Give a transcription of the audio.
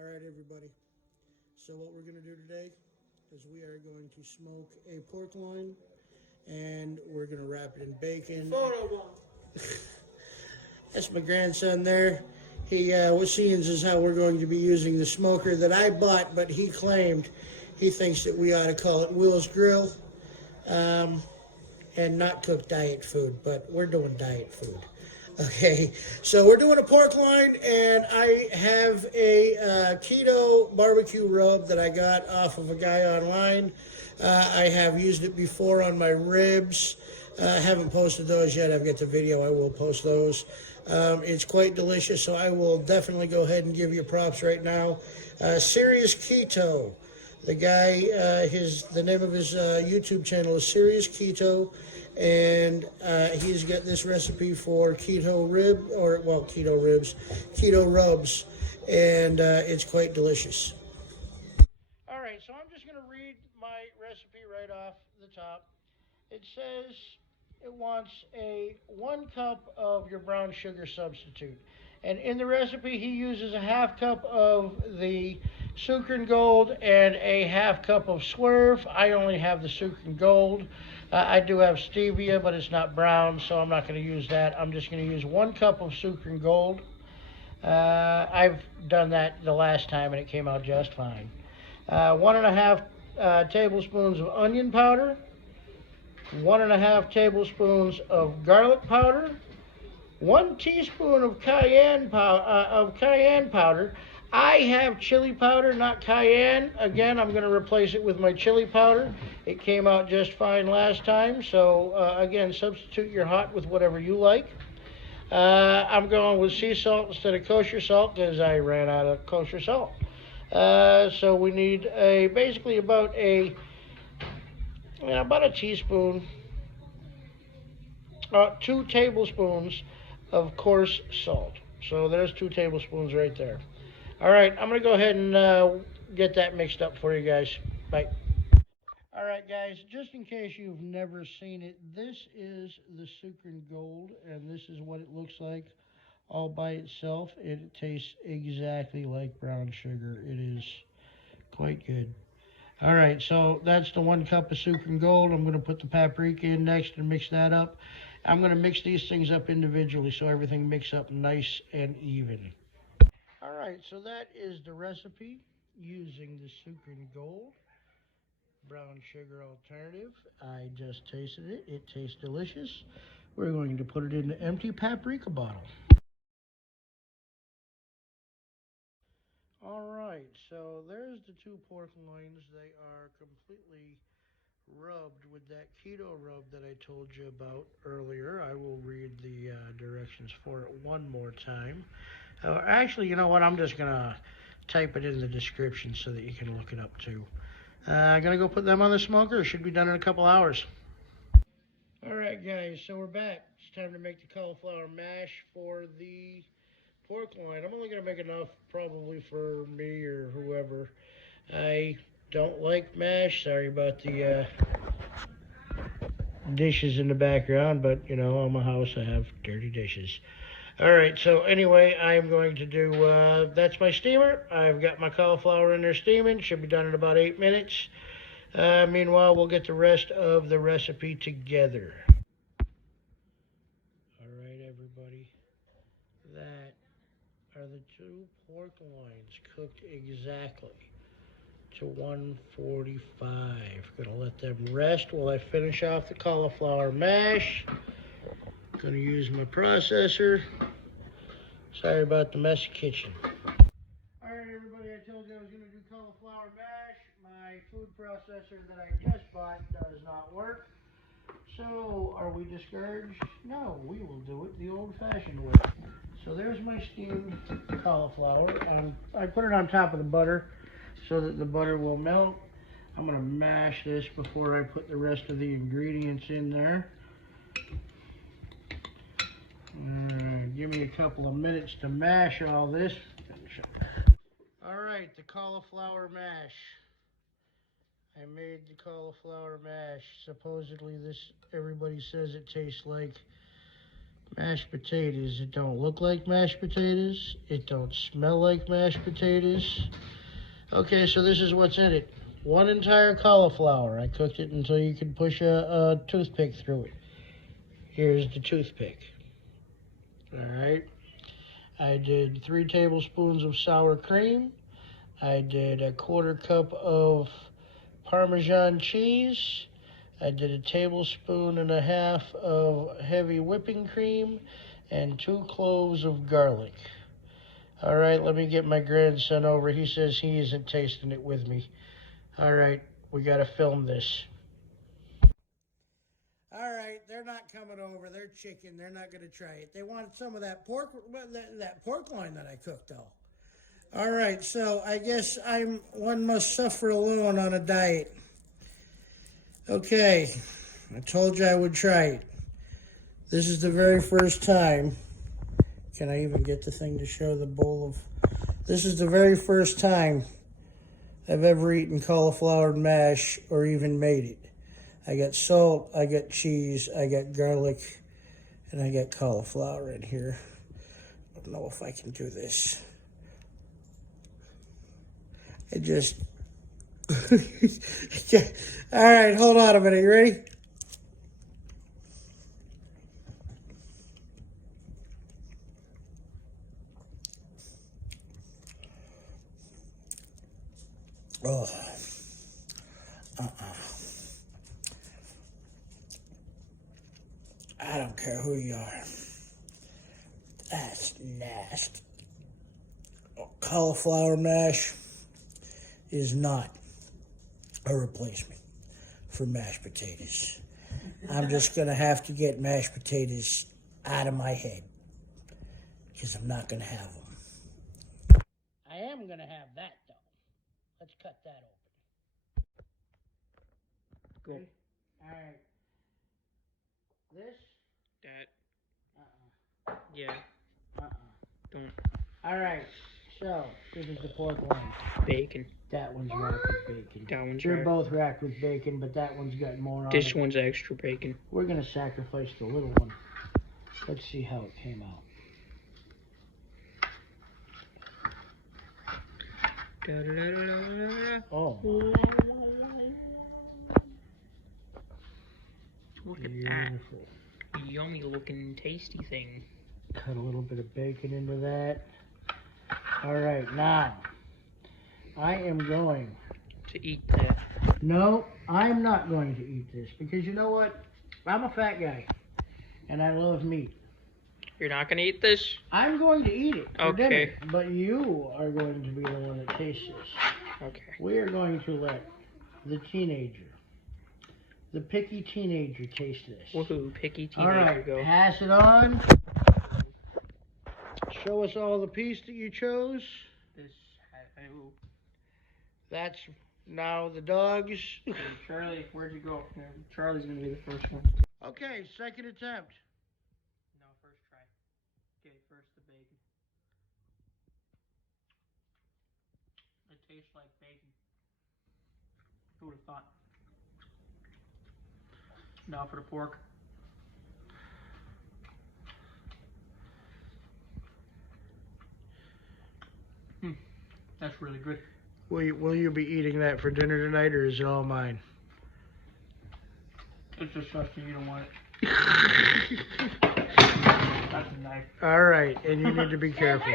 All right, everybody. So what we're going to do today is we are going to smoke a pork loin, and we're going to wrap it in bacon. That's my grandson there. What seems is how we're going to be using the smoker that I bought, but he claimed he thinks that we ought to call it Will's Grill, um, and not cook diet food, but we're doing diet food. Okay, so we're doing a pork loin, and I have a keto barbecue rub that I got off of a guy online. I have used it before on my ribs. I haven't posted those yet. I've got the video. I will post those. It's quite delicious, so I will definitely go ahead and give you props right now. Serious Keto. The guy, the name of his YouTube channel is Serious Keto, and he's got this recipe for keto rubs, and it's quite delicious. All right, so I'm just going to read my recipe right off the top. It says it wants a 1 cup of your brown sugar substitute. And in the recipe, he uses a ½ cup of the Sucre Gold and a ½ cup of Swerve. I only have the Sucre Gold. I do have stevia, but it's not brown, so I'm not going to use that. I'm just going to use 1 cup of Sucre Gold. I've done that the last time, and it came out just fine. 1½ tablespoons of onion powder. 1½ tablespoons of garlic powder, 1 teaspoon of cayenne powder. I have chili powder, not cayenne. Again, I'm going to replace it with my chili powder. It came out just fine last time, so again, substitute your hot with whatever you like. I'm going with sea salt instead of kosher salt because I ran out of kosher salt. So we need basically about a teaspoon, 2 tablespoons of coarse salt. So there's 2 tablespoons right there. All right, I'm going to go ahead and get that mixed up for you guys. Bye. All right, guys, just in case you've never seen it, this is the Sucre Gold, and this is what it looks like all by itself. It tastes exactly like brown sugar. It is quite good. All right, so that's the 1 cup of Sucre Gold. I'm going to put the paprika in next and mix that up. I'm going to mix these things up individually so everything mixes up nice and even. All right, so that is the recipe using the Sucre Gold brown sugar alternative. I just tasted it. It tastes delicious. We're going to put it in the empty paprika bottle. All right, so there's the 2 pork loins. They are completely rubbed with that keto rub that I told you about earlier. I will read the directions for it one more time. Actually, you know what? I'm just going to type it in the description so that you can look it up too. I'm going to go put them on the smoker. It should be done in a couple hours. All right, guys, so we're back. It's time to make the cauliflower mash for the pork loin. I'm only going to make enough probably for me or whoever. I don't like mash. Sorry about the dishes in the background, but you know, on my house I have dirty dishes. All right, so anyway, I'm going to do, that's my steamer. I've got my cauliflower in there steaming. Should be done in about 8 minutes. Meanwhile, we'll get the rest of the recipe together. All right, everybody. That are the 2 pork loins cooked exactly to 145. Gonna let them rest while I finish off the cauliflower mash. Gonna use my processor. Sorry about the messy kitchen. Alright, everybody, I told you I was gonna do cauliflower mash. My food processor that I just bought does not work. So, are we discouraged? No, we will do it the old-fashioned way. So there's my steamed cauliflower. I put it on top of the butter so that the butter will melt. I'm going to mash this before I put the rest of the ingredients in there. Give me a couple of minutes to mash all this. All right, the cauliflower mash. I made the cauliflower mash. Supposedly everybody says it tastes like Mashed potatoes. It don't look like mashed potatoes. It don't smell like mashed potatoes. Okay, so this is what's in it. 1 entire cauliflower. I cooked it until you could push a toothpick through it. Here's the toothpick. Alright. I did 3 tablespoons of sour cream. I did a 1/4 cup of Parmesan cheese. I did 1.5 tablespoons of heavy whipping cream and 2 cloves of garlic. All right, let me get my grandson over. He says he isn't tasting it with me. All right, we got to film this. All right, they're not coming over. They're chicken. They're not going to try it. They want some of that pork loin that I cooked, though. All right, so I guess one must suffer alone on a diet. Okay, I told you I would try it. This is the very first time. Can I even get the thing to show the bowl of... This is the very first time I've ever eaten cauliflower mash or even made it. I got salt, I got cheese, I got garlic, and I got cauliflower in here. I don't know if I can do this. I just... All right, hold on a minute. You ready? Oh. I don't care who you are. That's nasty. Cauliflower mash is not a replacement for mashed potatoes. I'm just going to have to get mashed potatoes out of my head because I'm not going to have them. I am going to have that, though. Let's cut that open. Go. All right. This? That. Yeah. Don't. All right. So, this is the pork loin. Bacon. That one's wrapped with bacon. That one's They're wrapped. both wrapped with bacon, but that one's got more on This it. one's extra bacon. We're going to sacrifice the little one. Let's see how it came out. Oh. Look at Beautiful. that. Yummy looking tasty thing. Cut a little bit of bacon into that. All right, now I am going To eat that. No, I'm not going to eat this because you know what? I'm a fat guy and I love meat. You're not gonna eat this? I'm going to eat it for Okay. dinner, but you are going to be the one that tastes this. Okay. We are going to let the picky teenager taste this. Woohoo, picky teenager. All right, Go. pass it on. Show us all the piece that you chose. This. That's now the dogs. Charlie, where'd you go? Charlie's gonna be the first one. Okay, second attempt. No, first try. Okay, first the bacon. It tastes like bacon. Who would have thought? Now for the pork. That's really good. Will you be eating that for dinner tonight, or is it all mine? It's disgusting. You don't want it. That's a knife. All right, and you need to be careful.